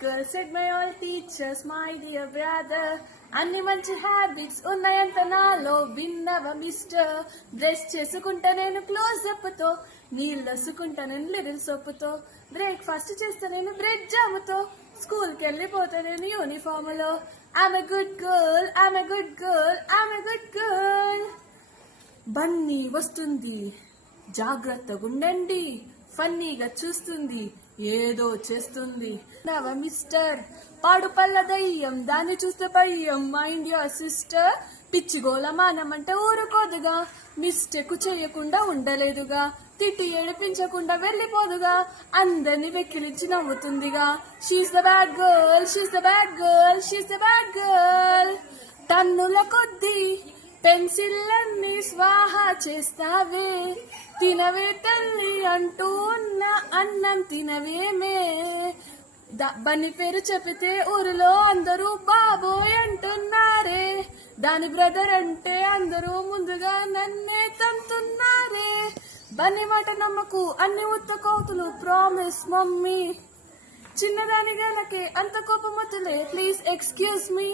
girl, said my all teachers, my dear brother. అన్ని మంచి habits ఉన్నాయంట నాలో విన్నవ మిస్టర్. బ్రష్ చేసుకుంటా నేను క్లోజ్ అప్తో, నీళ్ళు వసుకుంటా నేను లిటిల్ సోపుతో, బ్రేక్ఫాస్ట్ చేస్తా నేను బ్రెడ్ జాముతో, స్కూల్కి వెళ్ళిపోతా నేను యూనిఫామ్లో. I'm a good girl, I'm a good girl, I'm a good girl. Bunny వస్తుంది జాగ్రత్తగా ఉండండి, ఫన్నీగా చూస్తుంది ఏదో చేస్తుంది. నవ మిస్టర్ పాడు పళ్ళ దయ్యం, దాన్ని చూస్తే భయం, మైండ్ యువర్ సిస్టర్. పిచ్చిగోల మానమంటే ఊరుకోదుగా, మిస్టేక్ చేయకుండా ఉండలేదుగా, తిట్టి ఏడిపించకుండా వెళ్ళిపోదుగా, అందరిని వెక్కిలించి నవ్వుతుందిగా. She's the bad girl, she's the bad girl, she's the bad girl. టన్నుల కొద్దీ పెన్సిల్లన్నీ స్వాహా చేస్తావే, తినవే తల్లి అంటూ ఉన్న అన్నం తినవేమే. బన్ని పేరు చెబితే ఊరిలో అందరూ బాబోయ్ అంటున్నారే, దాని బ్రదర్ అంటే అందరూ ముందుగా నన్నే తంతున్నారే. బన్ని మాట నమ్మకు అన్ని ఉత్త కోతులు, ప్రామిస్ మమ్మీ. చిన్నదాని గనకే అంత కోపమొద్దులే, ప్లీజ్ ఎక్స్క్యూజ్ మీ.